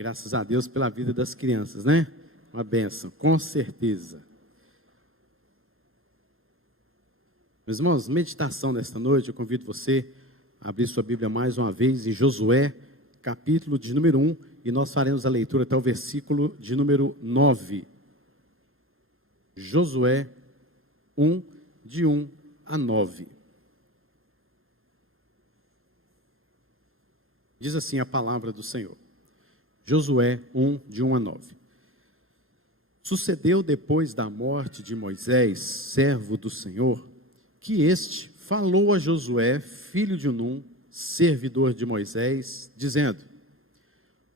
Graças a Deus pela vida das crianças, né? Uma bênção, com certeza. Meus irmãos, meditação desta noite, eu convido você a abrir sua Bíblia mais uma vez em Josué, capítulo de número 1, e nós faremos a leitura até o versículo de número 9. Josué 1, de 1 a 9. Diz assim a palavra do Senhor. Josué 1, de 1 a 9. Sucedeu depois da morte de Moisés, servo do Senhor, que este falou a Josué, filho de Num, servidor de Moisés, dizendo: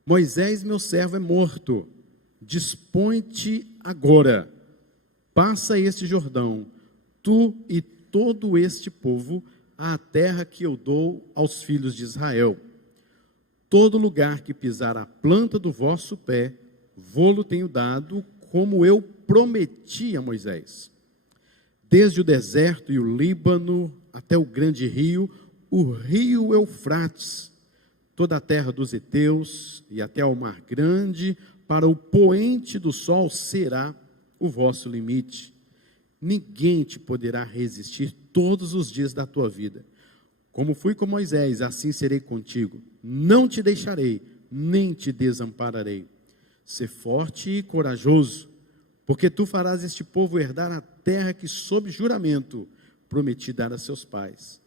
Moisés, meu servo, é morto. Dispõe-te agora, passa este Jordão, tu e todo este povo, à terra que eu dou aos filhos de Israel. Todo lugar que pisar a planta do vosso pé, vô-lo tenho dado, como eu prometi a Moisés. Desde o deserto e o Líbano até o grande rio, o rio Eufrates, toda a terra dos heteus e até ao mar grande, para o poente do sol será o vosso limite. Ninguém te poderá resistir todos os dias da tua vida. Como fui com Moisés, assim serei contigo. Não te deixarei, nem te desampararei. Sê forte e corajoso, porque tu farás este povo herdar a terra que, sob juramento, prometi dar a seus pais.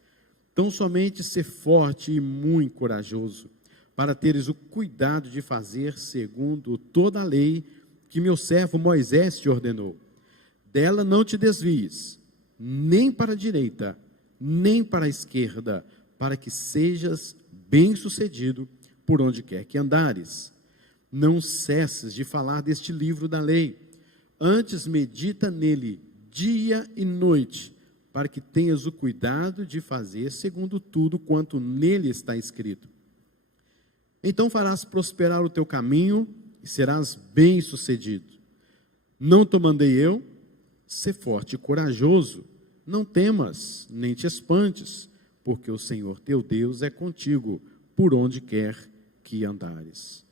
Tão somente sê forte e muito corajoso, para teres o cuidado de fazer segundo toda a lei que meu servo Moisés te ordenou. Dela não te desvies, nem para a direita, nem para a esquerda, para que sejas bem-sucedido por onde quer que andares. Não cesses de falar deste livro da lei, antes medita nele dia e noite, para que tenhas o cuidado de fazer segundo tudo quanto nele está escrito. Então farás prosperar o teu caminho e serás bem-sucedido. Não te mandei eu? Sê forte e corajoso, não temas, nem te espantes, porque o Senhor teu Deus é contigo, por onde quer que andares.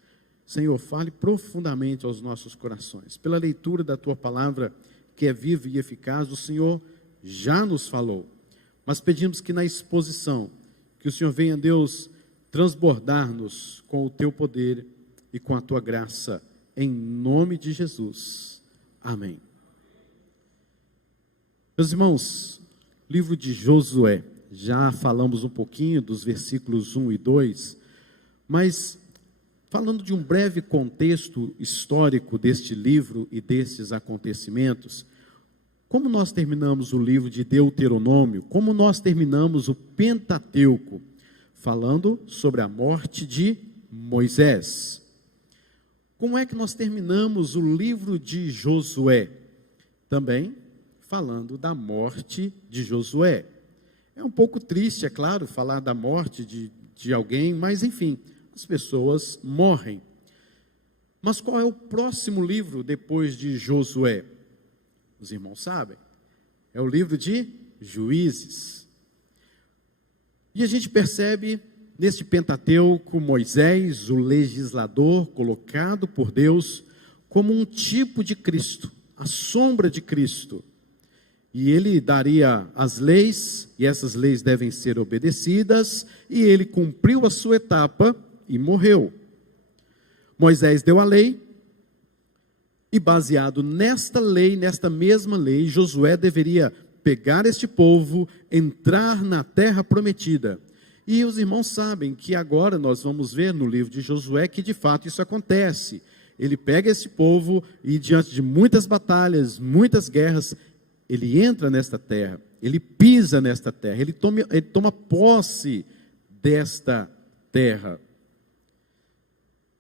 Senhor, fale profundamente aos nossos corações. Pela leitura da tua palavra, que é viva e eficaz, o Senhor já nos falou. Mas pedimos que na exposição, que o Senhor venha, Deus, transbordar-nos com o teu poder e com a tua graça, em nome de Jesus. Amém. Meus irmãos, livro de Josué, já falamos um pouquinho dos versículos 1 e 2, mas falando de um breve contexto histórico deste livro e destes acontecimentos, como nós terminamos o livro de Deuteronômio, como nós terminamos o Pentateuco, falando sobre a morte de Moisés. Como é que nós terminamos o livro de Josué? Também falando da morte de Josué. É um pouco triste, é claro, falar da morte de alguém, mas enfim, as pessoas morrem. Mas qual é o próximo livro depois de Josué? Os irmãos sabem. É o livro de Juízes. E a gente percebe neste Pentateuco Moisés, o legislador colocado por Deus como um tipo de Cristo, a sombra de Cristo. E ele daria as leis, e essas leis devem ser obedecidas, e ele cumpriu a sua etapa e morreu. Moisés deu a lei, e baseado nesta lei, nesta mesma lei, Josué deveria pegar este povo, entrar na terra prometida. E os irmãos sabem que agora nós vamos ver no livro de Josué que de fato isso acontece. Ele pega esse povo e diante de muitas batalhas, muitas guerras, ele entra nesta terra, ele pisa nesta terra, ele toma posse desta terra.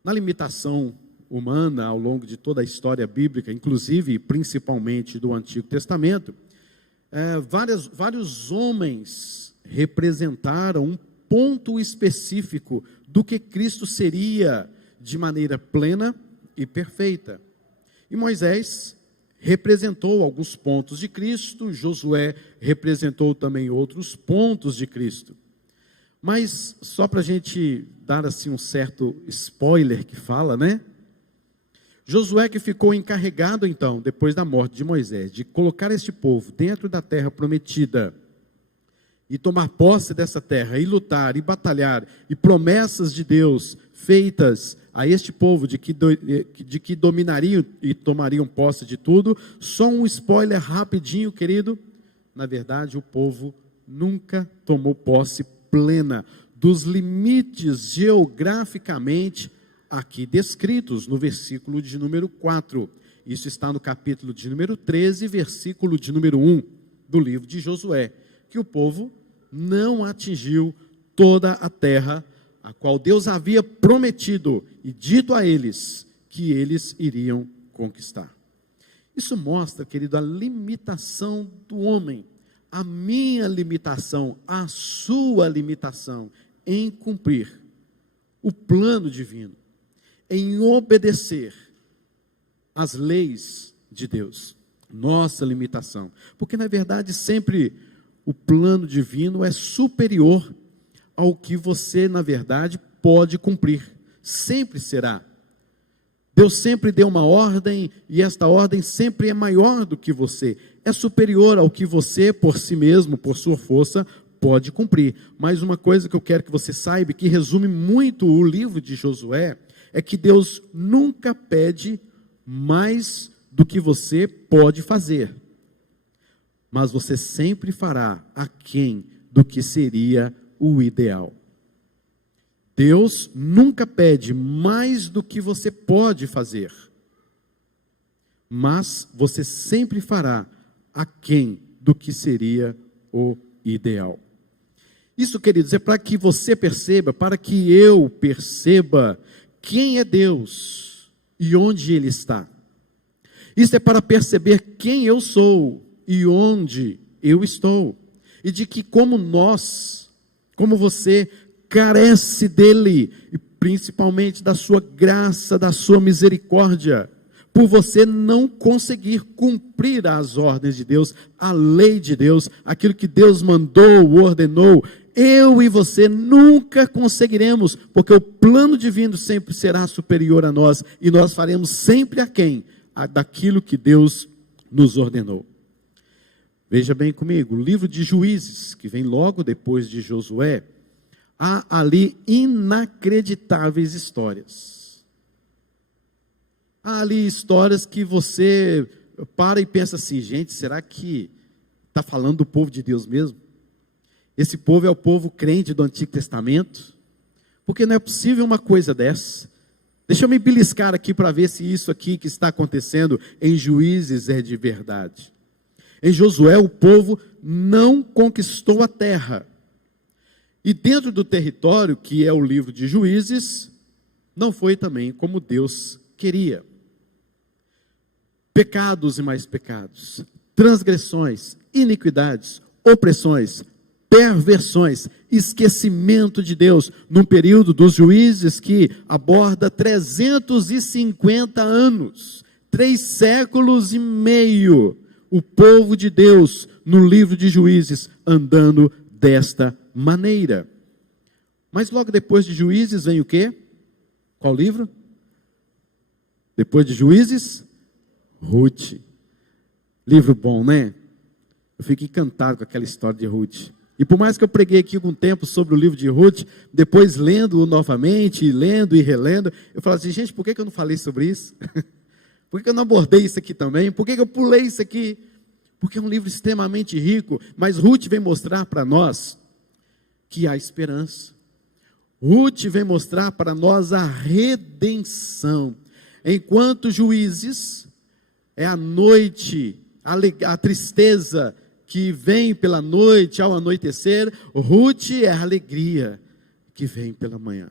Na limitação humana, ao longo de toda a história bíblica, inclusive e principalmente do Antigo Testamento, vários homens representaram um ponto específico do que Cristo seria de maneira plena e perfeita. E Moisés representou alguns pontos de Cristo, Josué representou também outros pontos de Cristo. Mas só para a gente dar assim um certo spoiler que fala, né? Josué que ficou encarregado então, depois da morte de Moisés, de colocar este povo dentro da terra prometida, e tomar posse dessa terra, e lutar, e batalhar, e promessas de Deus feitas a este povo de que dominariam e tomariam posse de tudo. Só um spoiler rapidinho, querido. Na verdade, o povo nunca tomou posse plena dos limites geograficamente aqui descritos no versículo de número 4. Isso está no capítulo de número 13, versículo de número 1 do livro de Josué, que o povo não atingiu toda a terra a qual Deus havia prometido e dito a eles que eles iriam conquistar. Isso mostra, querido, a limitação do homem, a minha limitação, a sua limitação em cumprir o plano divino, em obedecer às leis de Deus. Nossa limitação, porque na verdade sempre o plano divino é superior ao que você, na verdade, pode cumprir. Sempre será. Deus sempre deu uma ordem, e esta ordem sempre é maior do que você. É superior ao que você, por si mesmo, por sua força, pode cumprir. Mas uma coisa que eu quero que você saiba, que resume muito o livro de Josué, é que Deus nunca pede mais do que você pode fazer. Mas você sempre fará aquém do que seria o ideal. Deus nunca pede mais do que você pode fazer, mas você sempre fará aquém do que seria o ideal. Isso, queridos, é para que você perceba, para que eu perceba quem é Deus e onde Ele está. Isso é para perceber quem eu sou e onde eu estou, e de que como você carece dele, e principalmente da sua graça, da sua misericórdia, por você não conseguir cumprir as ordens de Deus, a lei de Deus, aquilo que Deus mandou, ordenou. Eu e você nunca conseguiremos, porque o plano divino sempre será superior a nós, e nós faremos sempre aquém daquilo que Deus nos ordenou. Veja bem comigo, o livro de Juízes, que vem logo depois de Josué, há ali inacreditáveis histórias. Há ali histórias que você para e pensa assim, gente, será que está falando do povo de Deus mesmo? Esse povo é o povo crente do Antigo Testamento? Porque não é possível uma coisa dessa. Deixa eu me beliscar aqui para ver se isso aqui que está acontecendo em Juízes é de verdade. Em Josué, o povo não conquistou a terra. E dentro do território, que é o livro de Juízes, não foi também como Deus queria. Pecados e mais pecados, transgressões, iniquidades, opressões, perversões, esquecimento de Deus, num período dos Juízes que aborda 350 anos, 3 séculos e meio, o povo de Deus, no livro de Juízes, andando desta maneira. Mas logo depois de Juízes vem o quê? Qual livro? Depois de Juízes, Ruth. Livro bom, né? Eu fico encantado com aquela história de Ruth. E por mais que eu preguei aqui algum tempo sobre o livro de Ruth, depois lendo-o novamente, lendo e relendo, eu falo assim, gente, por que eu não falei sobre isso? Por que eu não abordei isso aqui também? Por que eu pulei isso aqui? Porque é um livro extremamente rico, mas Ruth vem mostrar para nós que há esperança. Ruth vem mostrar para nós a redenção. Enquanto Juízes é a noite, a tristeza que vem pela noite ao anoitecer, Ruth é a alegria que vem pela manhã.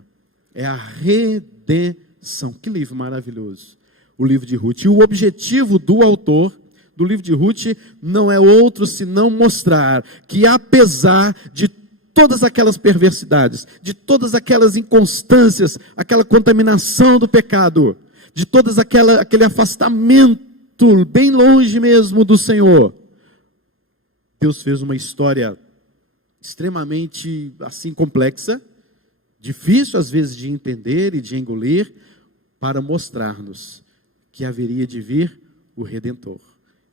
É a redenção. Que livro maravilhoso, o livro de Ruth. E o objetivo do autor do livro de Ruth não é outro senão mostrar que apesar de todas aquelas perversidades, de todas aquelas inconstâncias, aquela contaminação do pecado, de todas aquele afastamento bem longe mesmo do Senhor, Deus fez uma história extremamente assim complexa, difícil às vezes de entender e de engolir, para mostrar-nos que haveria de vir o Redentor.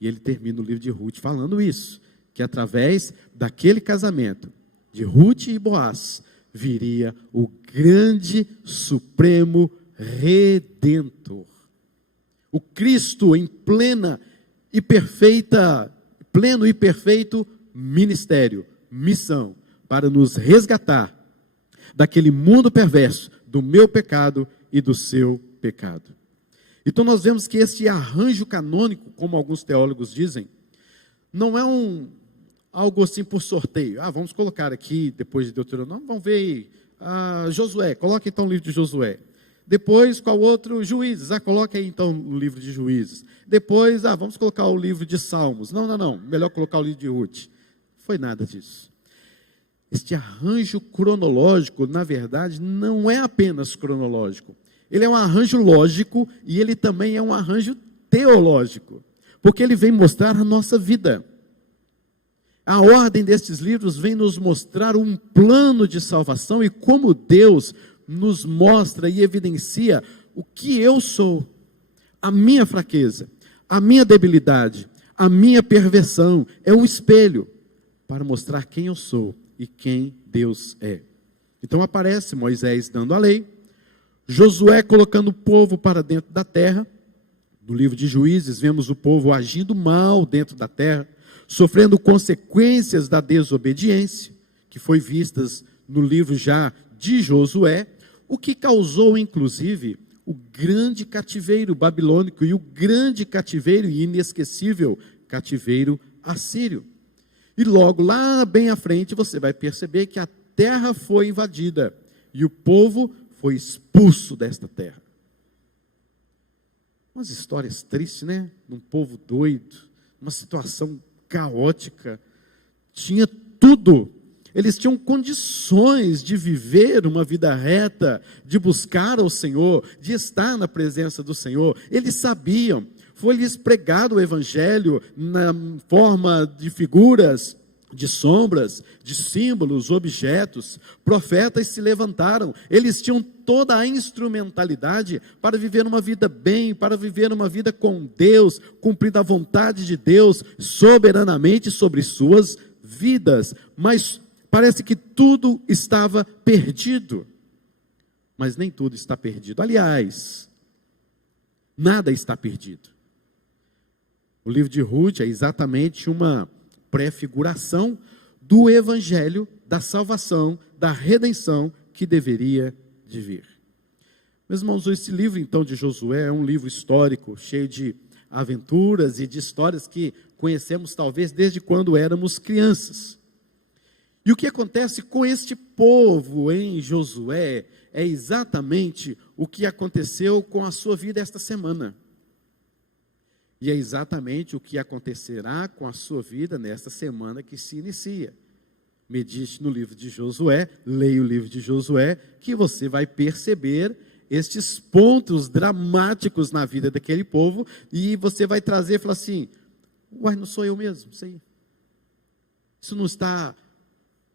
E ele termina o livro de Ruth falando isso, que através daquele casamento de Ruth e Boaz, viria o grande, supremo Redentor. O Cristo em pleno e perfeito ministério, missão, para nos resgatar daquele mundo perverso, do meu pecado e do seu pecado. Então nós vemos que esse arranjo canônico, como alguns teólogos dizem, não é algo assim por sorteio. Vamos colocar aqui, depois de Deuteronômio, vamos ver Josué, coloca então o livro de Josué. Depois, qual outro? Juízes, coloca aí então o livro de Juízes. Depois, vamos colocar o livro de Salmos. Não, melhor colocar o livro de Ruth. Foi nada disso. Este arranjo cronológico, na verdade, não é apenas cronológico. Ele é um arranjo lógico e ele também é um arranjo teológico, porque ele vem mostrar a nossa vida. A ordem destes livros vem nos mostrar um plano de salvação e como Deus nos mostra e evidencia o que eu sou, a minha fraqueza, a minha debilidade, a minha perversão. É um espelho para mostrar quem eu sou e quem Deus é. Então aparece Moisés dando a lei, Josué colocando o povo para dentro da terra. No livro de Juízes vemos o povo agindo mal dentro da terra, sofrendo consequências da desobediência, que foi vistas no livro já de Josué, o que causou inclusive o grande cativeiro babilônico e o grande cativeiro e inesquecível cativeiro assírio. E logo lá bem à frente você vai perceber que a terra foi invadida e o povo foi expulso desta terra. Umas histórias tristes, né? Um povo doido, uma situação caótica, tinha tudo. Eles tinham condições de viver uma vida reta, de buscar ao Senhor, de estar na presença do Senhor. Eles sabiam, foi-lhes pregado o Evangelho na forma de figuras, de sombras, de símbolos, objetos. Profetas se levantaram, eles tinham toda a instrumentalidade para viver uma vida bem, para viver uma vida com Deus, cumprindo a vontade de Deus soberanamente sobre suas vidas. Mas parece que tudo estava perdido. Mas nem tudo está perdido. Aliás, nada está perdido. O livro de Ruth é exatamente uma prefiguração do evangelho, da salvação, da redenção que deveria de vir. Meus irmãos, esse livro então de Josué é um livro histórico, cheio de aventuras e de histórias que conhecemos talvez desde quando éramos crianças. E o que acontece com este povo em Josué é exatamente o que aconteceu com a sua vida esta semana. E é exatamente o que acontecerá com a sua vida nesta semana que se inicia. Medite no livro de Josué, leia o livro de Josué, que você vai perceber estes pontos dramáticos na vida daquele povo, e você vai trazer e falar assim, não sou eu mesmo, isso não está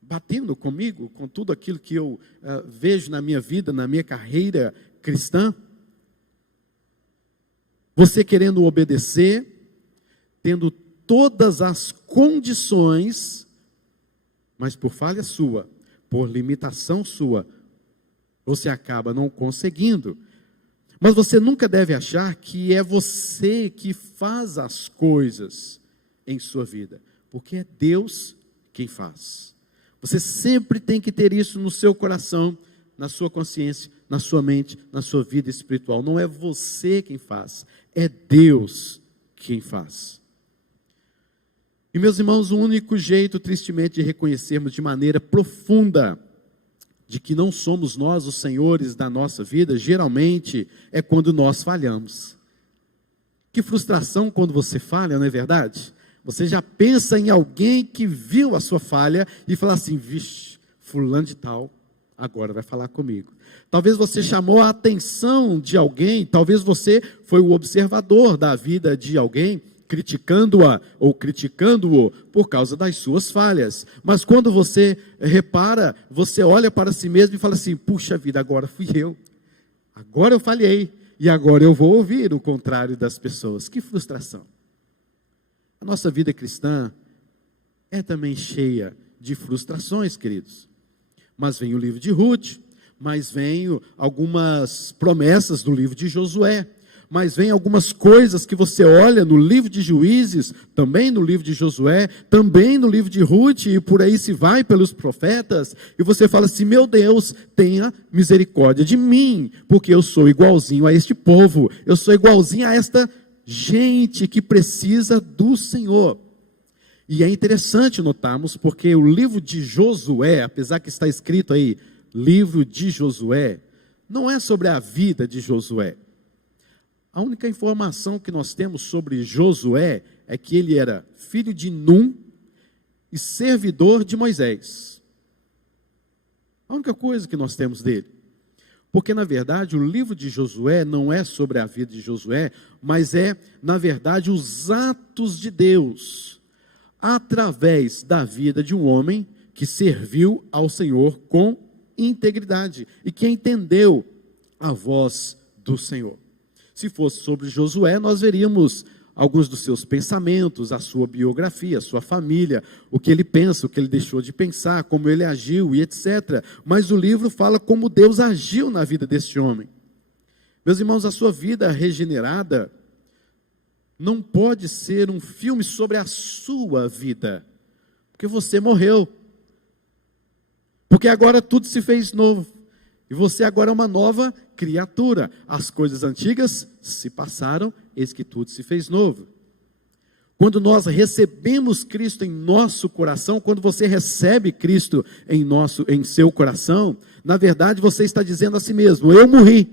batendo comigo, com tudo aquilo que eu vejo na minha vida, na minha carreira cristã? Você querendo obedecer, tendo todas as condições, mas por falha sua, por limitação sua, você acaba não conseguindo. Mas você nunca deve achar que é você que faz as coisas em sua vida, porque é Deus quem faz. Você sempre tem que ter isso no seu coração, na sua consciência, na sua mente, na sua vida espiritual. Não é você quem faz, é Deus quem faz. E meus irmãos, o único jeito, tristemente, de reconhecermos de maneira profunda de que não somos nós os senhores da nossa vida, geralmente é quando nós falhamos. Que frustração quando você falha, não é verdade? Você já pensa em alguém que viu a sua falha e fala assim, vixe, fulano de tal, agora vai falar comigo. Talvez você chamou a atenção de alguém, talvez você foi o observador da vida de alguém criticando-a ou criticando-o por causa das suas falhas. Mas quando você repara, você olha para si mesmo e fala assim: puxa vida, agora fui eu. Agora eu falhei. E agora eu vou ouvir o contrário das pessoas. Que frustração. A nossa vida cristã é também cheia de frustrações, queridos. Mas vem o livro de Ruth, mas vem algumas promessas do livro de Josué, mas vem algumas coisas que você olha no livro de Juízes, também no livro de Josué, também no livro de Ruth, e por aí se vai pelos profetas, e você fala assim: meu Deus, tenha misericórdia de mim, porque eu sou igualzinho a este povo, eu sou igualzinho a esta gente que precisa do Senhor. E é interessante notarmos, porque o livro de Josué, apesar que está escrito aí, livro de Josué, não é sobre a vida de Josué. A única informação que nós temos sobre Josué é que ele era filho de Num e servidor de Moisés. A única coisa que nós temos dele. Porque, na verdade, o livro de Josué não é sobre a vida de Josué, mas é, na verdade, os atos de Deus, através da vida de um homem que serviu ao Senhor com integridade e que entendeu a voz do Senhor. Se fosse sobre Josué, nós veríamos alguns dos seus pensamentos, a sua biografia, a sua família, o que ele pensa, o que ele deixou de pensar, como ele agiu e etc. Mas o livro fala como Deus agiu na vida deste homem. Meus irmãos, a sua vida regenerada não pode ser um filme sobre a sua vida, porque você morreu. Porque agora tudo se fez novo. E você agora é uma nova criatura. As coisas antigas se passaram, eis que tudo se fez novo. Quando nós recebemos Cristo em nosso coração, quando você recebe Cristo em seu coração, na verdade você está dizendo a si mesmo: eu morri.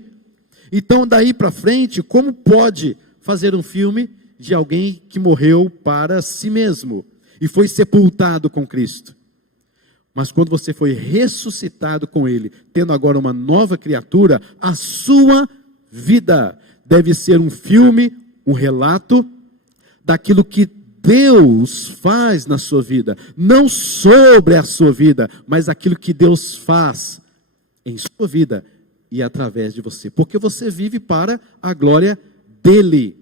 Então daí para frente, como pode fazer um filme de alguém que morreu para si mesmo e foi sepultado com Cristo? Mas quando você foi ressuscitado com Ele, tendo agora uma nova criatura, a sua vida deve ser um filme, um relato daquilo que Deus faz na sua vida. Não sobre a sua vida, mas aquilo que Deus faz em sua vida e através de você. Porque você vive para a glória dEle.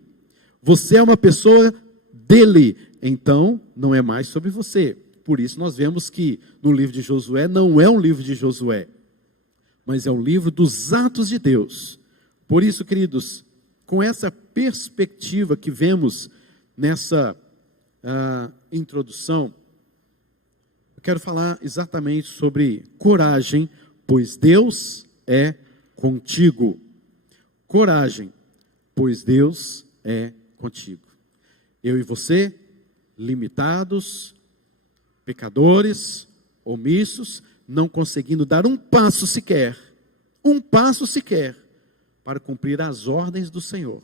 Você é uma pessoa dEle, então não é mais sobre você. Por isso nós vemos que no livro de Josué não é um livro de Josué, mas é um livro dos atos de Deus. Por isso, queridos, com essa perspectiva que vemos nessa introdução, eu quero falar exatamente sobre coragem, pois Deus é contigo. Coragem, pois Deus é contigo. Eu e você, limitados, pecadores, omissos, não conseguindo dar um passo sequer, para cumprir as ordens do Senhor.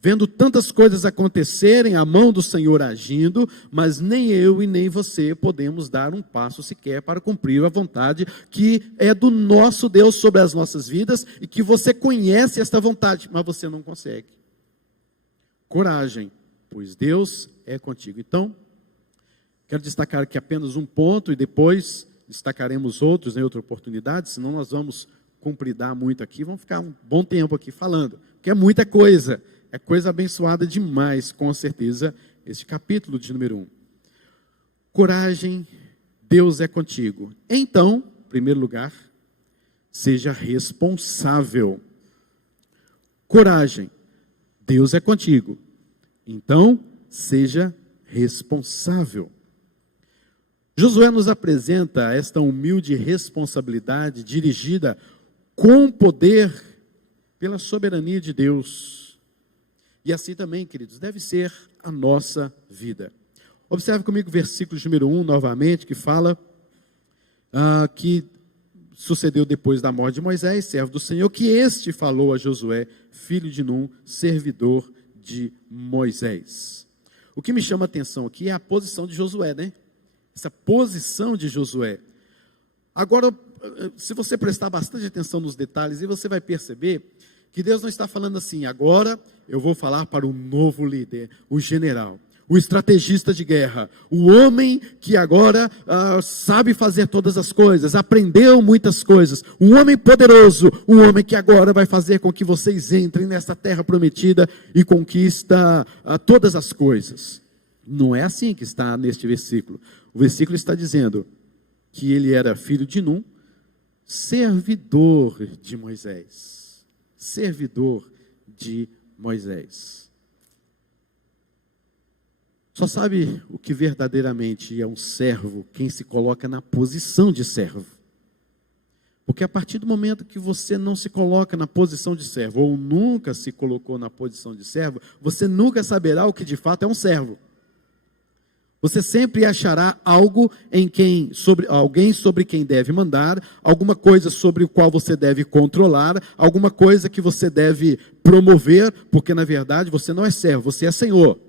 Vendo tantas coisas acontecerem, a mão do Senhor agindo, mas nem eu e nem você podemos dar um passo sequer para cumprir a vontade que é do nosso Deus sobre as nossas vidas, e que você conhece esta vontade, mas você não consegue. Coragem, pois Deus é contigo. Então, quero destacar aqui apenas um ponto e depois destacaremos outros em outra oportunidade, senão nós vamos compridar muito aqui, vamos ficar um bom tempo aqui falando, porque é muita coisa, é coisa abençoada demais, com certeza, este capítulo de número 1. Coragem, Deus é contigo. Então, em primeiro lugar, seja responsável. Coragem, Deus é contigo. Então, seja responsável. Josué nos apresenta esta humilde responsabilidade dirigida com poder pela soberania de Deus. E assim também, queridos, deve ser a nossa vida. Observe comigo o versículo número 1 novamente, que fala que sucedeu depois da morte de Moisés, servo do Senhor, que este falou a Josué, filho de Num, servidor de Moisés. O que me chama a atenção aqui é a posição de Josué, né? Essa posição de Josué. Agora, se você prestar bastante atenção nos detalhes, você vai perceber Que Deus não está falando assim, agora eu vou falar para o novo líder, o general, o estrategista de guerra, o homem que agora sabe fazer todas as coisas, aprendeu muitas coisas, um homem poderoso, um homem que agora vai fazer com que vocês entrem nesta terra prometida e conquista todas as coisas. Não é assim que está neste versículo. O versículo está dizendo que ele era filho de Num, servidor de Moisés. Servidor de Moisés. Só sabe o que verdadeiramente é um servo quem se coloca na posição de servo. Porque a partir do momento que você não se coloca na posição de servo, ou nunca se colocou na posição de servo, você nunca saberá o que de fato é um servo. Você sempre achará algo alguém sobre quem deve mandar, alguma coisa sobre o qual você deve controlar, alguma coisa que você deve promover, porque na verdade você não é servo, você é senhor.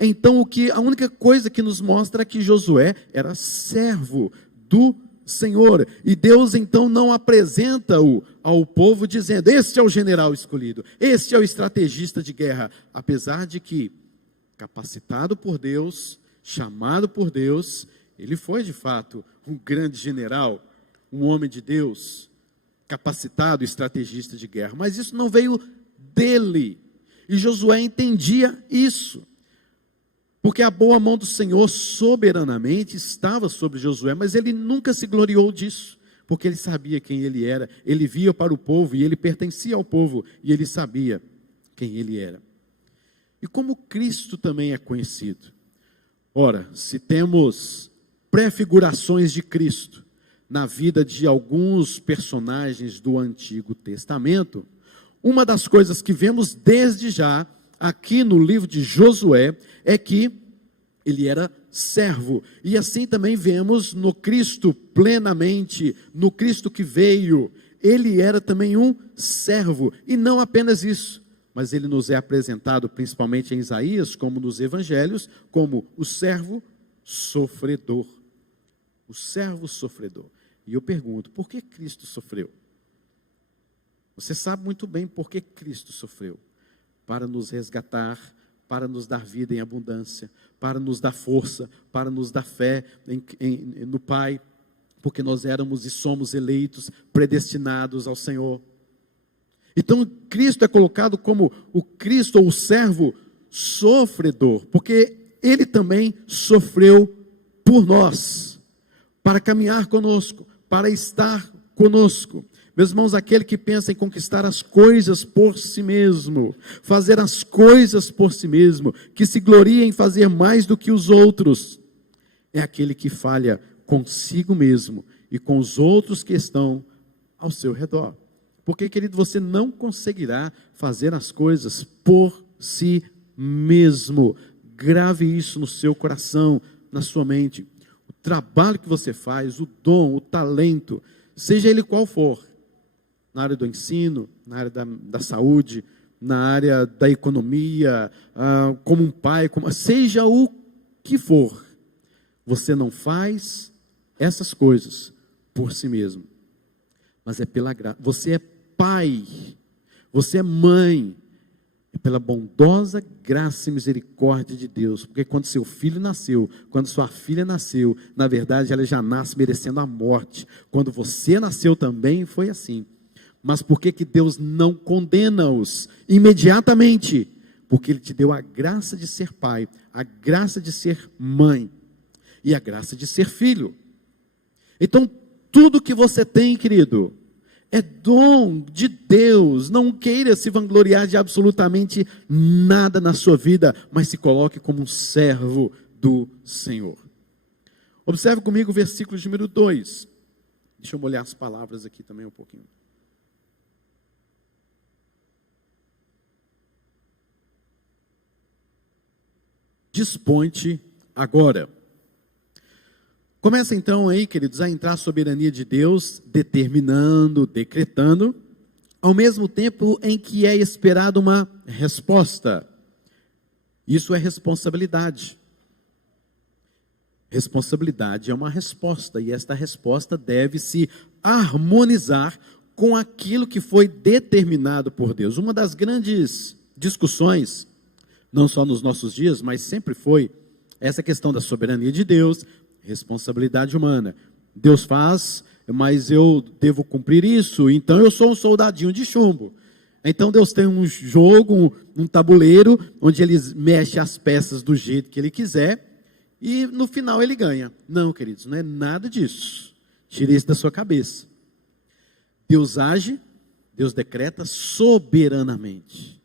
Então a única coisa que nos mostra é que Josué era servo do Senhor, e Deus então não apresenta-o ao povo dizendo, este é o general escolhido, este é o estrategista de guerra, apesar de que, capacitado por Deus, chamado por Deus, ele foi de fato um grande general, um homem de Deus, capacitado, estrategista de guerra, mas isso não veio dele, e Josué entendia isso, porque a boa mão do Senhor soberanamente estava sobre Josué, mas ele nunca se gloriou disso, porque ele sabia quem ele era, ele via para o povo, e ele pertencia ao povo, e ele sabia quem ele era. E como Cristo também é conhecido? Ora, se temos prefigurações de Cristo na vida de alguns personagens do Antigo Testamento, uma das coisas que vemos desde já aqui no livro de Josué é que ele era servo, e assim também vemos no Cristo plenamente, no Cristo que veio, ele era também um servo, e não apenas isso, mas ele nos é apresentado, principalmente em Isaías, como nos evangelhos, como o servo sofredor. O servo sofredor. E eu pergunto, por que Cristo sofreu? Você sabe muito bem por que Cristo sofreu. Para nos resgatar, para nos dar vida em abundância, para nos dar força, para nos dar fé no Pai, porque nós éramos e somos eleitos, predestinados ao Senhor. Então, Cristo é colocado como o Cristo, ou o servo sofredor, porque ele também sofreu por nós, para caminhar conosco, para estar conosco. Meus irmãos, aquele que pensa em conquistar as coisas por si mesmo, fazer as coisas por si mesmo, que se gloria em fazer mais do que os outros, é aquele que falha consigo mesmo e com os outros que estão ao seu redor. Porque, querido, você não conseguirá fazer as coisas por si mesmo. Grave isso no seu coração, na sua mente. O trabalho que você faz, o dom, o talento, seja ele qual for, na área do ensino, na área da saúde, na área da economia, como um pai, seja o que for, você não faz essas coisas por si mesmo, mas é pela graça. Você é pai, você é mãe, é pela bondosa graça e misericórdia de Deus, porque quando seu filho nasceu, quando sua filha nasceu, na verdade ela já nasce merecendo a morte, quando você nasceu também foi assim, mas por que Deus não condena-os imediatamente? Porque Ele te deu a graça de ser pai, a graça de ser mãe, e a graça de ser filho. Então tudo que você tem, querido, é dom de Deus. Não queira se vangloriar de absolutamente nada na sua vida, mas se coloque como um servo do Senhor. Observe comigo o versículo de número 2. Deixa eu molhar as palavras aqui também um pouquinho. Dispõe-te agora. Começa então aí, queridos, a entrar a soberania de Deus, determinando, decretando, ao mesmo tempo em que é esperada uma resposta. Isso é responsabilidade. Responsabilidade é uma resposta, e esta resposta deve se harmonizar com aquilo que foi determinado por Deus. Uma das grandes discussões, não só nos nossos dias, mas sempre foi essa questão da soberania de Deus, responsabilidade humana. Deus faz, mas eu devo cumprir isso, então eu sou um soldadinho de chumbo. Então Deus tem um jogo, um tabuleiro, onde Ele mexe as peças do jeito que Ele quiser, e no final Ele ganha. Não, queridos, não é nada disso. Tire isso da sua cabeça. Deus age, Deus decreta soberanamente.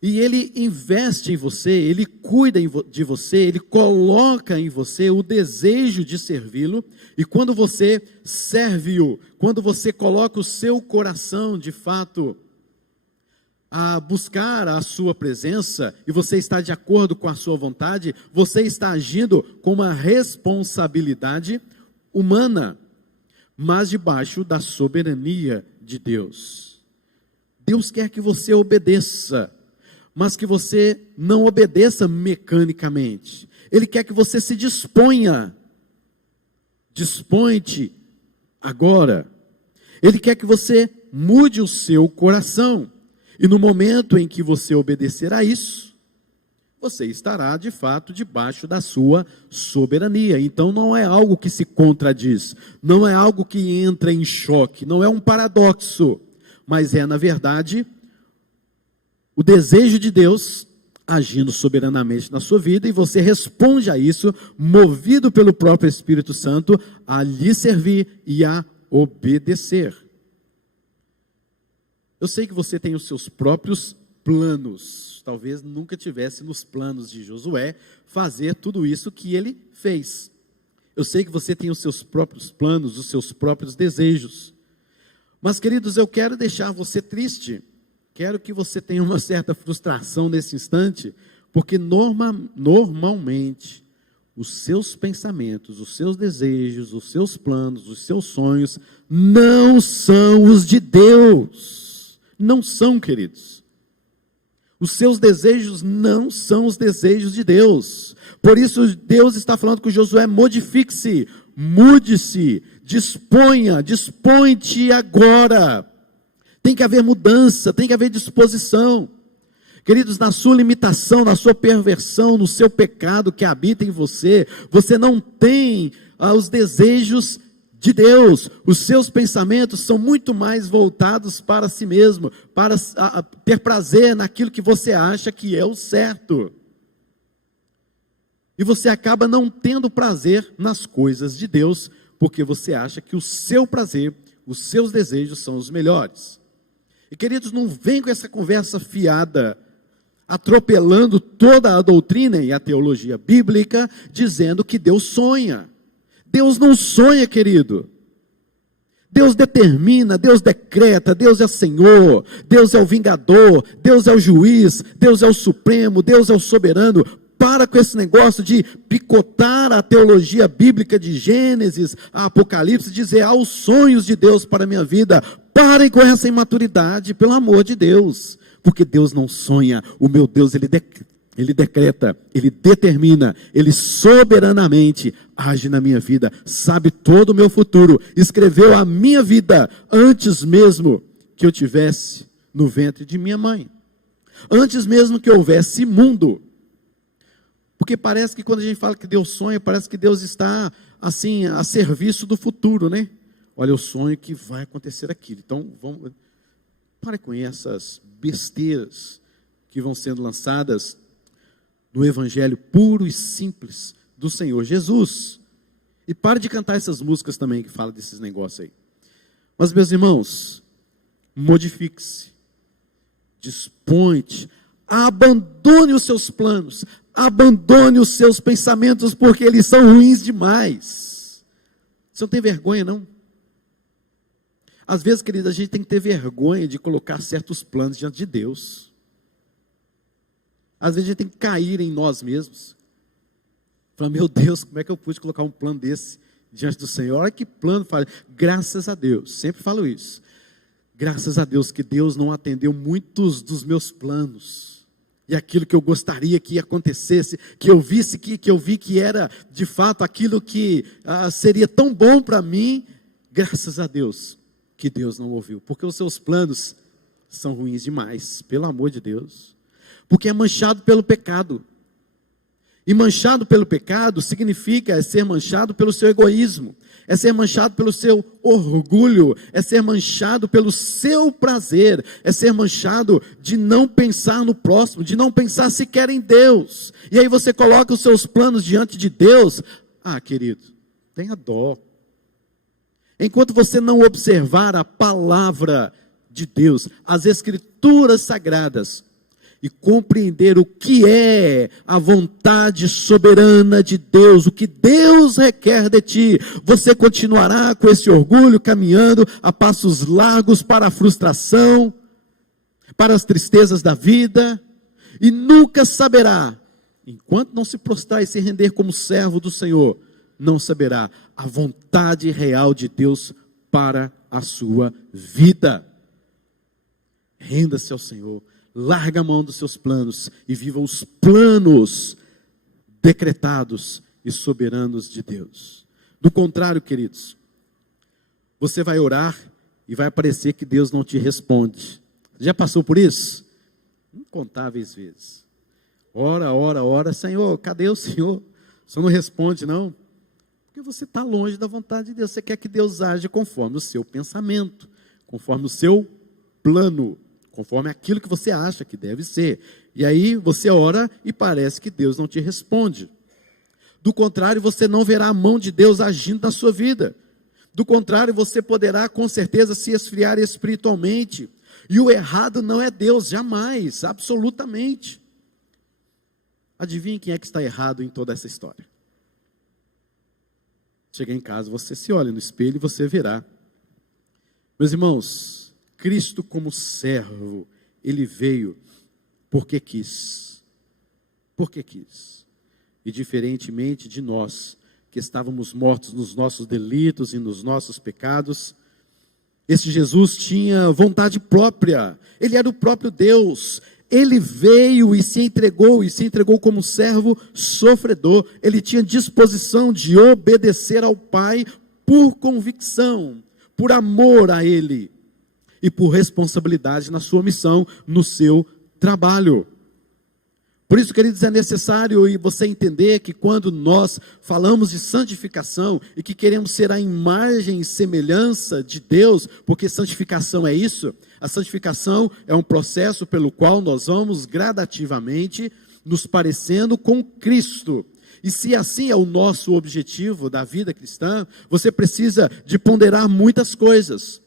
E Ele investe em você, Ele cuida de você, Ele coloca em você o desejo de servi-lo. E quando você serve-o, quando você coloca o seu coração de fato a buscar a sua presença, e você está de acordo com a sua vontade, você está agindo com uma responsabilidade humana, mas debaixo da soberania de Deus. Deus quer que você obedeça, mas que você não obedeça mecanicamente. Ele quer que você se disponha. Dispõe-te agora. Ele quer que você mude o seu coração. E no momento em que você obedecer a isso, você estará de fato debaixo da sua soberania. Então não é algo que se contradiz, não é algo que entra em choque, não é um paradoxo, mas é na verdade o desejo de Deus agindo soberanamente na sua vida, e você responde a isso, movido pelo próprio Espírito Santo, a lhe servir e a obedecer. Eu sei que você tem os seus próprios planos, talvez nunca tivesse nos planos de Josué fazer tudo isso que ele fez. Eu sei que você tem os seus próprios planos, os seus próprios desejos. Mas, queridos, eu quero deixar você triste. Quero que você tenha uma certa frustração nesse instante, porque normalmente os seus pensamentos, os seus desejos, os seus planos, os seus sonhos não são os de Deus. Não são, queridos. Os seus desejos não são os desejos de Deus. Por isso Deus está falando com Josué: modifique-se, mude-se, dispõe-te agora. Tem que haver mudança, tem que haver disposição. Queridos, na sua limitação, na sua perversão, no seu pecado que habita em você, você não tem os desejos de Deus. Os seus pensamentos são muito mais voltados para si mesmo, para ter prazer naquilo que você acha que é o certo. E você acaba não tendo prazer nas coisas de Deus, porque você acha que o seu prazer, os seus desejos são os melhores. E, queridos, não vem com essa conversa fiada, atropelando toda a doutrina e a teologia bíblica, dizendo que Deus sonha. Deus não sonha, querido. Deus determina, Deus decreta, Deus é Senhor, Deus é o vingador, Deus é o juiz, Deus é o supremo, Deus é o soberano. Para com esse negócio de picotar a teologia bíblica de Gênesis a Apocalipse, dizer os sonhos de Deus para a minha vida. Parem com essa imaturidade, pelo amor de Deus, porque Deus não sonha. O meu Deus, Ele decreta, Ele determina, Ele soberanamente age na minha vida, sabe todo o meu futuro, escreveu a minha vida antes mesmo que eu tivesse no ventre de minha mãe, antes mesmo que houvesse mundo. Porque parece que quando a gente fala que Deus sonha, parece que Deus está assim a serviço do futuro, né? Olha, eu sonho que vai acontecer aquilo. Então, pare com essas besteiras que vão sendo lançadas do evangelho puro e simples do Senhor Jesus. E pare de cantar essas músicas também que falam desses negócios aí. Mas, meus irmãos, modifique-se, dispõe-te, abandone os seus planos, abandone os seus pensamentos, porque eles são ruins demais. Você não tem vergonha, não? Às vezes, querido, a gente tem que ter vergonha de colocar certos planos diante de Deus. Às vezes a gente tem que cair em nós mesmos. Falar, meu Deus, como é que eu pude colocar um plano desse diante do Senhor? Olha que plano faz. Graças a Deus, sempre falo isso. Graças a Deus que Deus não atendeu muitos dos meus planos. E aquilo que eu gostaria que acontecesse, que eu visse, que eu vi que era de fato aquilo que seria tão bom para mim. Graças a Deus, que Deus não ouviu, porque os seus planos são ruins demais, pelo amor de Deus, porque é manchado pelo pecado. E manchado pelo pecado significa ser manchado pelo seu egoísmo, é ser manchado pelo seu orgulho, é ser manchado pelo seu prazer, é ser manchado de não pensar no próximo, de não pensar sequer em Deus. E aí você coloca os seus planos diante de Deus. Ah, querido, tenha dó. Enquanto você não observar a palavra de Deus, as escrituras sagradas, e compreender o que é a vontade soberana de Deus, o que Deus requer de ti, você continuará com esse orgulho, caminhando a passos largos para a frustração, para as tristezas da vida, e nunca saberá, enquanto não se prostrar e se render como servo do Senhor, não saberá a vontade real de Deus para a sua vida. Renda-se ao Senhor. Larga a mão dos seus planos e viva os planos decretados e soberanos de Deus. Do contrário, queridos, você vai orar e vai parecer que Deus não te responde. Já passou por isso? Incontáveis vezes. Ora, Senhor, cadê o Senhor? O Senhor não responde, não? Porque você está longe da vontade de Deus. Você quer que Deus age conforme o seu pensamento, conforme o seu plano, conforme aquilo que você acha que deve ser. E aí você ora e parece que Deus não te responde. Do contrário, você não verá a mão de Deus agindo na sua vida. Do contrário, você poderá com certeza se esfriar espiritualmente. E o errado não é Deus, jamais, absolutamente. Adivinhe quem é que está errado em toda essa história? Chega em casa, você se olha no espelho e você verá. Meus irmãos, Cristo como servo, Ele veio porque quis. Porque quis. E diferentemente de nós, que estávamos mortos nos nossos delitos e nos nossos pecados, esse Jesus tinha vontade própria. Ele era o próprio Deus. Ele veio e se entregou como servo sofredor. Ele tinha disposição de obedecer ao Pai por convicção, por amor a Ele e por responsabilidade na sua missão, no seu trabalho. Por isso, queridos, é necessário você entender que quando nós falamos de santificação e que queremos ser a imagem e semelhança de Deus, porque santificação é isso, a santificação é um processo pelo qual nós vamos gradativamente nos parecendo com Cristo. E se assim é o nosso objetivo da vida cristã, você precisa de ponderar muitas coisas,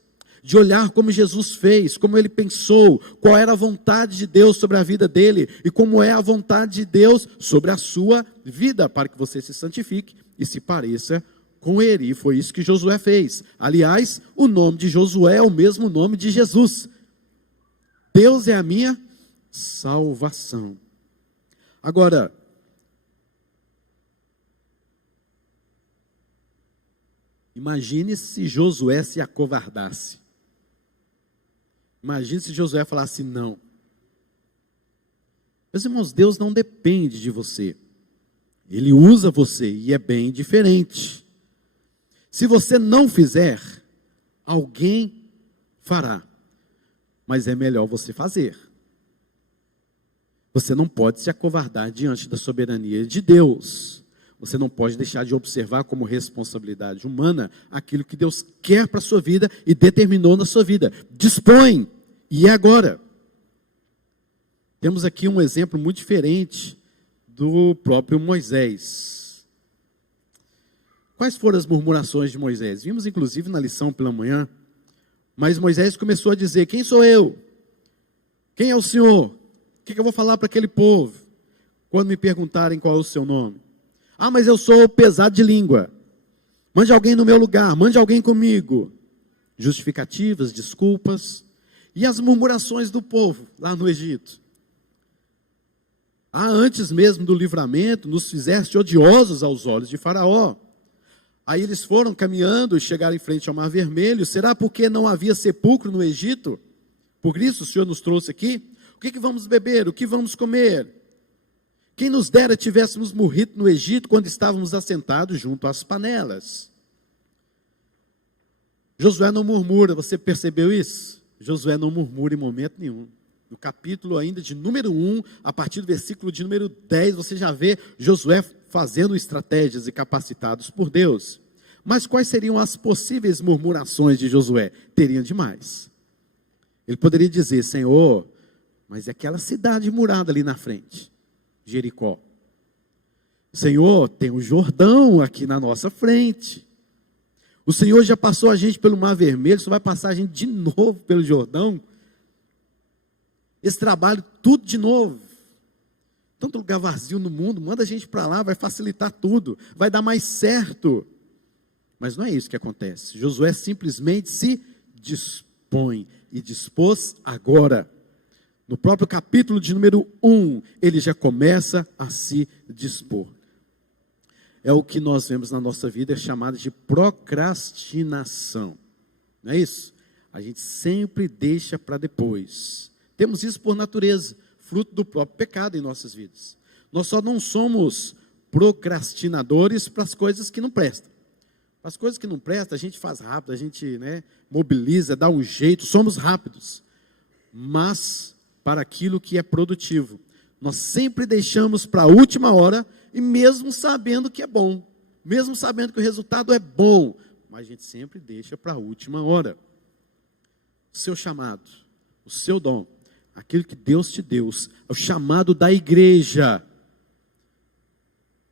de olhar como Jesus fez, como Ele pensou, qual era a vontade de Deus sobre a vida dele, e como é a vontade de Deus sobre a sua vida, para que você se santifique e se pareça com Ele. E foi isso que Josué fez. Aliás, o nome de Josué é o mesmo nome de Jesus. Deus é a minha salvação. Agora, imagine se Josué se acovardasse. Imagine se Josué falasse não. Meus irmãos, Deus não depende de você. Ele usa você e é bem diferente. Se você não fizer, alguém fará. Mas é melhor você fazer. Você não pode se acovardar diante da soberania de Deus. Você não pode deixar de observar como responsabilidade humana aquilo que Deus quer para a sua vida e determinou na sua vida. Dispõe, e é agora. Temos aqui um exemplo muito diferente do próprio Moisés. Quais foram as murmurações de Moisés? Vimos inclusive na lição pela manhã, mas Moisés começou a dizer: quem sou eu? Quem é o Senhor? O que eu vou falar para aquele povo quando me perguntarem qual é o seu nome? Ah, mas eu sou pesado de língua. Mande alguém no meu lugar, mande alguém comigo. Justificativas, desculpas. E as murmurações do povo lá no Egito. Ah, antes mesmo do livramento, nos fizeste odiosos aos olhos de Faraó. Aí eles foram caminhando e chegaram em frente ao Mar Vermelho. Será porque não havia sepulcro no Egito? Por isso o Senhor nos trouxe aqui? O que vamos beber? O que vamos comer? Quem nos dera tivéssemos morrido no Egito quando estávamos assentados junto às panelas. Josué não murmura, você percebeu isso? Josué não murmura em momento nenhum. No capítulo ainda de número 1, a partir do versículo de número 10, você já vê Josué fazendo estratégias e capacitados por Deus. Mas quais seriam as possíveis murmurações de Josué? Teriam demais. Ele poderia dizer, Senhor, mas é aquela cidade murada ali na frente, Jericó. Senhor, tem o Jordão aqui na nossa frente. O Senhor já passou a gente pelo Mar Vermelho, só vai passar a gente de novo pelo Jordão. Esse trabalho, tudo de novo. Tanto lugar vazio no mundo, manda a gente para lá, vai facilitar tudo, vai dar mais certo. Mas não é isso que acontece. Josué simplesmente se dispõe e dispôs agora. No próprio capítulo de número 1, ele já começa a se dispor. É o que nós vemos na nossa vida, é chamado de procrastinação. Não é isso? A gente sempre deixa para depois. Temos isso por natureza, fruto do próprio pecado em nossas vidas. Nós só não somos procrastinadores para as coisas que não prestam. Para as coisas que não prestam, a gente faz rápido, a gente mobiliza, dá um jeito, somos rápidos. Mas para aquilo que é produtivo, nós sempre deixamos para a última hora, e mesmo sabendo que é bom, mesmo sabendo que o resultado é bom, mas a gente sempre deixa para a última hora. O seu chamado, o seu dom, aquilo que Deus te deu, é o chamado da igreja.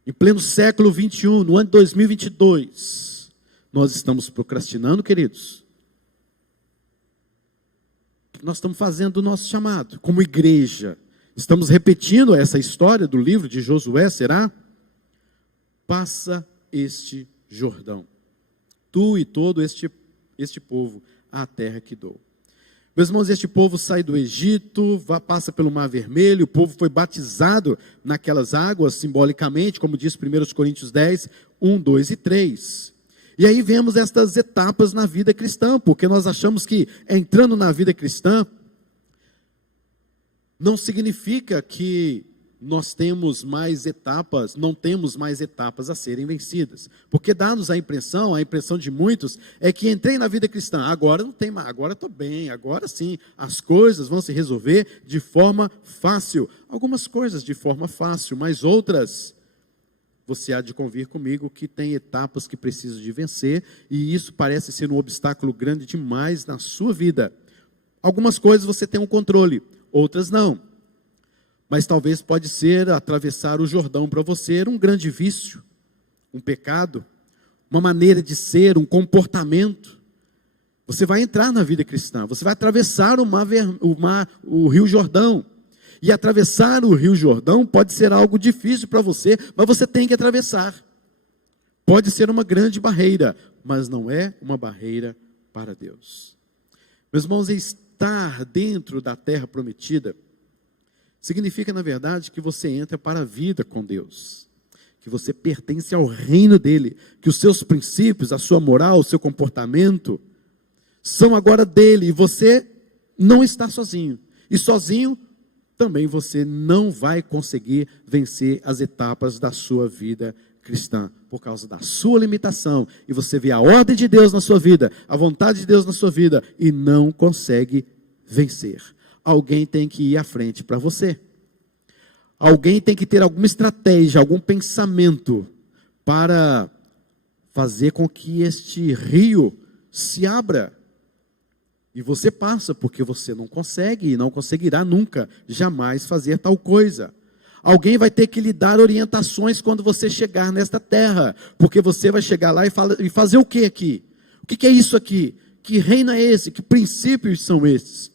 Em pleno século 21, no ano de 2022, nós estamos procrastinando, queridos. O que nós estamos fazendo do nosso chamado, como igreja? Estamos repetindo essa história do livro de Josué, será? Passa este Jordão, tu e todo este povo, à terra que dou. Meus irmãos, este povo sai do Egito, passa pelo Mar Vermelho, o povo foi batizado naquelas águas, simbolicamente, como diz 1 Coríntios 10, 1, 2 e 3. E aí vemos estas etapas na vida cristã, porque nós achamos que entrando na vida cristã, não significa que nós temos mais etapas, não temos mais etapas a serem vencidas. Porque dá-nos a impressão de muitos, é que entrei na vida cristã, agora não tem mais, agora estou bem, agora sim, as coisas vão se resolver de forma fácil. Algumas coisas de forma fácil, mas outras, você há de convir comigo, que tem etapas que precisam de vencer, e isso parece ser um obstáculo grande demais na sua vida. Algumas coisas você tem um controle, outras não. Mas talvez pode ser atravessar o Jordão para você um grande vício, um pecado, uma maneira de ser, um comportamento. Você vai entrar na vida cristã, você vai atravessar o Rio Jordão. E atravessar o Rio Jordão pode ser algo difícil para você, mas você tem que atravessar. Pode ser uma grande barreira, mas não é uma barreira para Deus. Meus irmãos, estar dentro da terra prometida significa, na verdade, que você entra para a vida com Deus, que você pertence ao reino dele, que os seus princípios, a sua moral, o seu comportamento são agora dele, e você não está sozinho, e sozinho também você não vai conseguir vencer as etapas da sua vida cristã, por causa da sua limitação, e você vê a ordem de Deus na sua vida, a vontade de Deus na sua vida, e não consegue vencer. Alguém tem que ir à frente para você. Alguém tem que ter alguma estratégia, algum pensamento para fazer com que este rio se abra. E você passa, porque você não consegue e não conseguirá nunca, jamais fazer tal coisa. Alguém vai ter que lhe dar orientações quando você chegar nesta terra, porque você vai chegar lá e fazer o que aqui? O que é isso aqui? Que reino é esse? Que princípios são esses?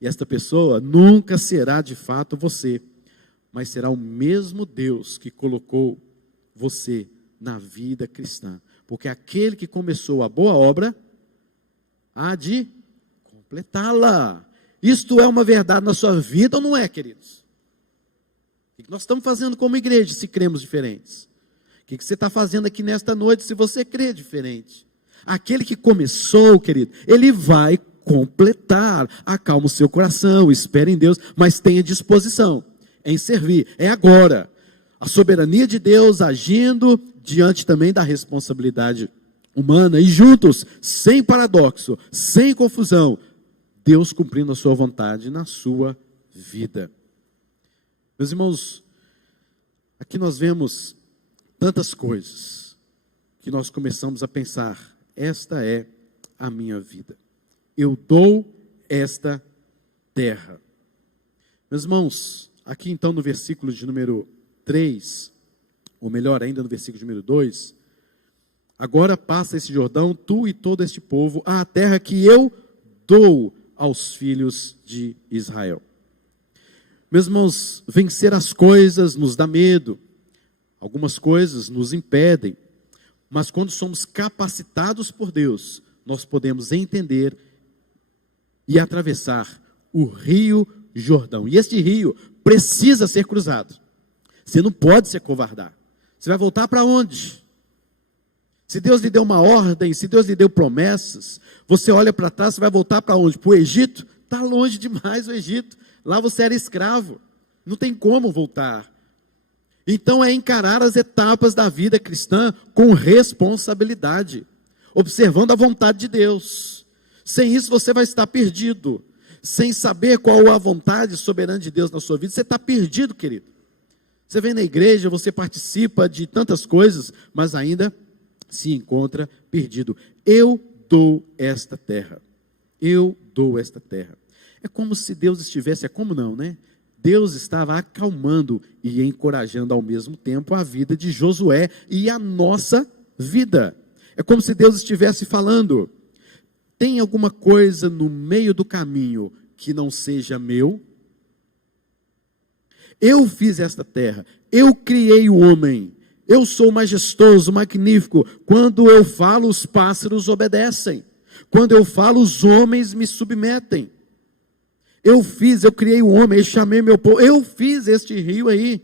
E esta pessoa nunca será de fato você, mas será o mesmo Deus que colocou você na vida cristã. Porque aquele que começou a boa obra, há de completá-la. Isto é uma verdade na sua vida ou não é, queridos? O que nós estamos fazendo como igreja se cremos diferentes? O que você está fazendo aqui nesta noite se você crê diferente? Aquele que começou, querido, ele vai completar. Acalma o seu coração, espere em Deus, mas tenha disposição em servir. É agora. A soberania de Deus agindo diante também da responsabilidade humana, e juntos, sem paradoxo, sem confusão, Deus cumprindo a sua vontade na sua vida. Meus irmãos, aqui nós vemos tantas coisas que nós começamos a pensar: esta é a minha vida. Eu dou esta terra. Meus irmãos, aqui então no versículo de número 3, ou melhor ainda no versículo de número 2, agora passa esse Jordão, tu e todo este povo, à terra que eu dou aos filhos de Israel. Meus irmãos, vencer as coisas nos dá medo, algumas coisas nos impedem, mas quando somos capacitados por Deus, nós podemos entender e atravessar o rio Jordão. E este rio precisa ser cruzado. Você não pode se acovardar. Você vai voltar para onde? Se Deus lhe deu uma ordem, se Deus lhe deu promessas, você olha para trás, você vai voltar para onde? Para o Egito? Está longe demais o Egito. Lá você era escravo. Não tem como voltar. Então é encarar as etapas da vida cristã com responsabilidade, observando a vontade de Deus. Sem isso você vai estar perdido. Sem saber qual a vontade soberana de Deus na sua vida, você está perdido, querido. Você vem na igreja, você participa de tantas coisas, mas ainda se encontra perdido. Eu dou esta terra. Eu dou esta terra. É como se Deus estivesse, é como não, né? Deus estava acalmando e encorajando ao mesmo tempo a vida de Josué e a nossa vida. É como se Deus estivesse falando: tem alguma coisa no meio do caminho que não seja meu? Eu fiz esta terra, eu criei o homem, eu sou majestoso, magnífico. Quando eu falo, os pássaros obedecem. Quando eu falo, os homens me submetem. Eu criei o homem, eu chamei meu povo, eu fiz este rio aí.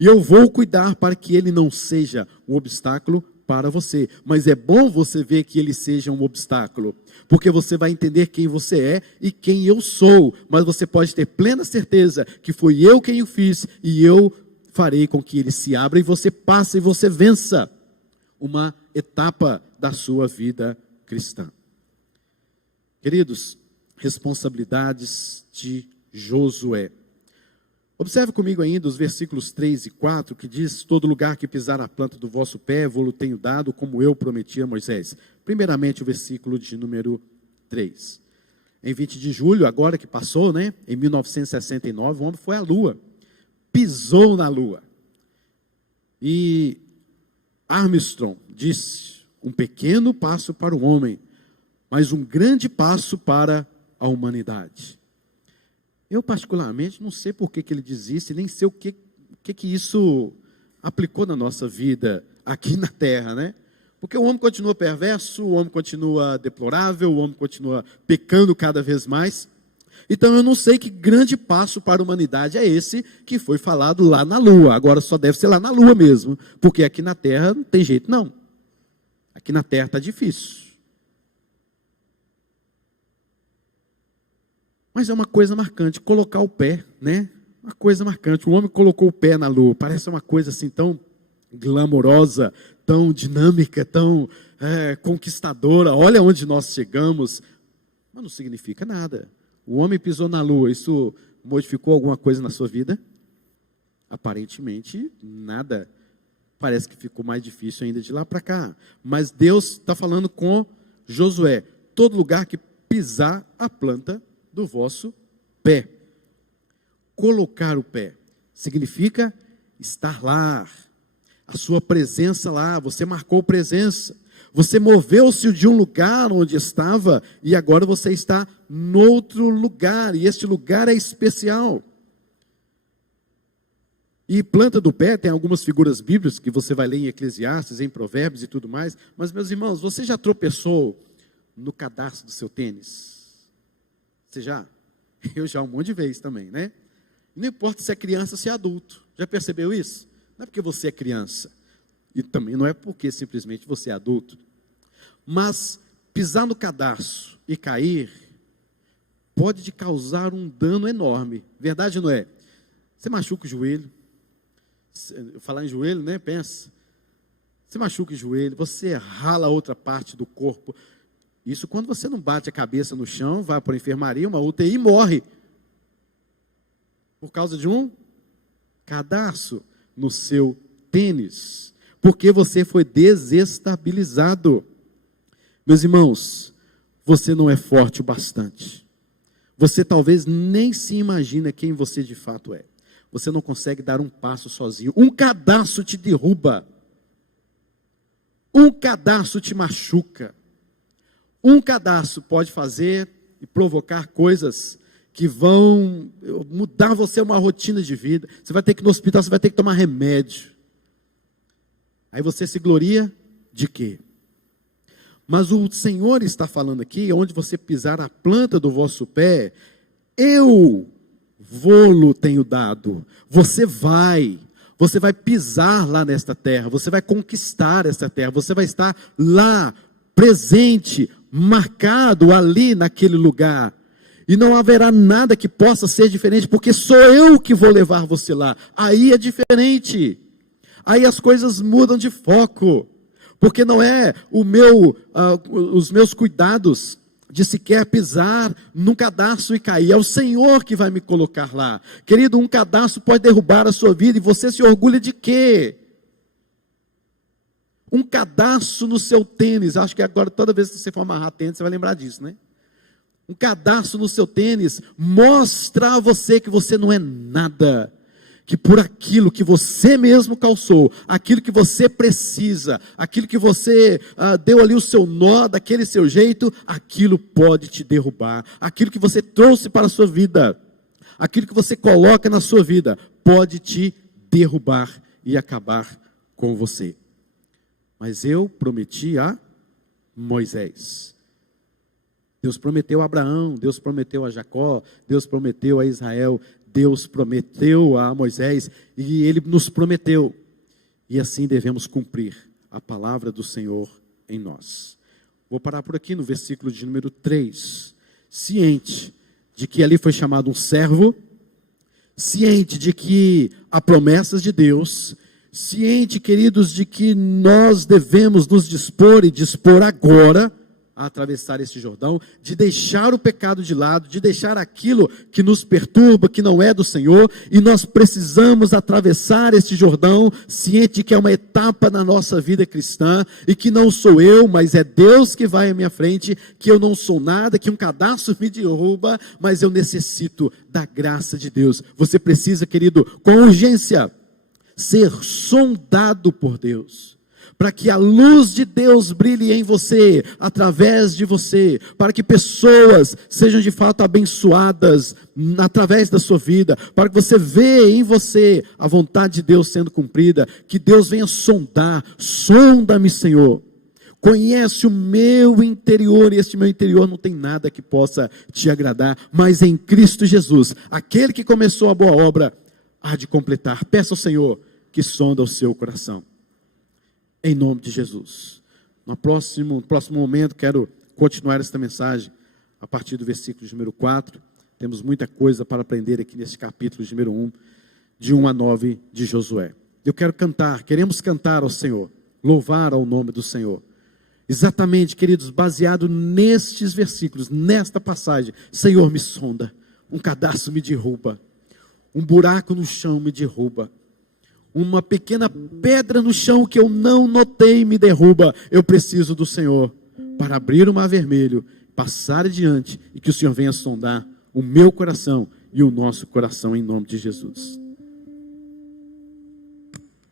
E eu vou cuidar para que ele não seja um obstáculo para você. Mas é bom você ver que ele seja um obstáculo, porque você vai entender quem você é e quem eu sou. Mas você pode ter plena certeza que foi eu quem o fiz, e eu farei com que ele se abra e você passe e você vença uma etapa da sua vida cristã. Queridos, responsabilidades de Josué. Observe comigo ainda os versículos 3 e 4, que diz: todo lugar que pisar a planta do vosso pé, vou-lo tenho dado, como eu prometi a Moisés. Primeiramente o versículo de número 3. Em 20 de julho, agora que passou, né, em 1969, o homem foi à Lua, pisou na Lua. E Armstrong disse: um pequeno passo para o homem, mas um grande passo para a humanidade. Eu particularmente não sei por que ele diz isso, e nem sei o que isso aplicou na nossa vida aqui na Terra, né? Porque o homem continua perverso, o homem continua deplorável, o homem continua pecando cada vez mais. Então eu não sei que grande passo para a humanidade é esse que foi falado lá na Lua. Agora só deve ser lá na Lua mesmo, porque aqui na Terra não tem jeito não. Aqui na Terra está difícil. Mas é uma coisa marcante, colocar o pé, né? Uma coisa marcante. O homem colocou o pé na Lua. Parece uma coisa assim tão glamourosa, tão dinâmica, tão conquistadora. Olha onde nós chegamos. Mas não significa nada. O homem pisou na Lua. Isso modificou alguma coisa na sua vida? Aparentemente, nada. Parece que ficou mais difícil ainda de lá para cá. Mas Deus está falando com Josué: todo lugar que pisar a planta do vosso pé. Colocar o pé significa estar lá, a sua presença lá. Você marcou presença, você moveu-se de um lugar onde estava e agora você está noutro lugar, e este lugar é especial. E planta do pé tem algumas figuras bíblicas que você vai ler em Eclesiastes, em Provérbios e tudo mais. Mas, meus irmãos, você já tropeçou no cadarço do seu tênis? Você já? Eu já um monte de vezes também, né? Não importa se é criança ou se é adulto. Já percebeu isso? Não é porque você é criança. E também não é porque simplesmente você é adulto. Mas pisar no cadarço e cair pode te causar um dano enorme. Verdade ou não é? Você machuca o joelho. Falar em joelho, né? Pensa. você machuca o joelho, você rala outra parte do corpo. Isso quando você não bate a cabeça no chão, vai para a enfermaria, uma UTI e morre. Por causa de um cadarço no seu tênis. Porque você foi desestabilizado. Meus irmãos, você não é forte o bastante. Você talvez nem se imagina quem você de fato é. Você não consegue dar um passo sozinho. Um cadarço te derruba. Um cadarço te machuca. Um cadarço pode fazer e provocar coisas que vão mudar você uma rotina de vida. Você vai ter que ir no hospital, você vai ter que tomar remédio. Aí você se gloria de quê? Mas o Senhor está falando aqui, onde você pisar a planta do vosso pé, eu vô-lo tenho dado. Você vai pisar lá nesta terra, você vai conquistar esta terra, você vai estar lá, presente, marcado ali naquele lugar. E não haverá nada que possa ser diferente, porque sou eu que vou levar você lá. Aí é diferente. Aí as coisas mudam de foco. Porque não é os meus cuidados de sequer pisar num cadarço e cair. É o Senhor que vai me colocar lá. Querido, um cadarço pode derrubar a sua vida e você se orgulha de quê? Um cadarço no seu tênis. Acho que agora toda vez que você for amarrar tênis, você vai lembrar disso, né? Um cadarço no seu tênis mostra a você que você não é nada. Que por aquilo que você mesmo calçou, aquilo que você precisa, aquilo que você deu ali o seu nó, daquele seu jeito, aquilo pode te derrubar. Aquilo que você trouxe para a sua vida, aquilo que você coloca na sua vida, pode te derrubar e acabar com você. Mas eu prometi a Moisés. Deus prometeu a Abraão, Deus prometeu a Jacó, Deus prometeu a Israel, Deus prometeu a Moisés e Ele nos prometeu. E assim devemos cumprir a palavra do Senhor em nós. Vou parar por aqui no versículo de número 3. Ciente de que ali foi chamado um servo, ciente de que há promessas de Deus, ciente, queridos, de que nós devemos nos dispor e dispor agora a atravessar esse Jordão, de deixar o pecado de lado, de deixar aquilo que nos perturba, que não é do Senhor, e nós precisamos atravessar esse Jordão, ciente que é uma etapa na nossa vida cristã, e que não sou eu, mas é Deus que vai à minha frente, que eu não sou nada, que um cadarço me derruba, mas eu necessito da graça de Deus. Você precisa, querido, com urgência, ser sondado por Deus, para que a luz de Deus brilhe em você, através de você, para que pessoas sejam de fato abençoadas através da sua vida, para que você veja em você a vontade de Deus sendo cumprida, que Deus venha sondar, sonda-me, Senhor, conhece o meu interior, e este meu interior não tem nada que possa te agradar, mas em Cristo Jesus, aquele que começou a boa obra, há de completar. Peça ao Senhor que sonda o seu coração. Em nome de Jesus. No próximo momento, quero continuar esta mensagem a partir do versículo número 4. Temos muita coisa para aprender aqui nesse capítulo número 1, de 1 a 9 de Josué. Queremos cantar ao Senhor, louvar ao nome do Senhor. Exatamente, queridos, baseado nestes versículos, nesta passagem. Senhor, me sonda, um cadarço me derruba, um buraco no chão me derruba. Uma pequena pedra no chão que eu não notei me derruba. Eu preciso do Senhor para abrir o mar vermelho, passar adiante e que o Senhor venha sondar o meu coração e o nosso coração em nome de Jesus.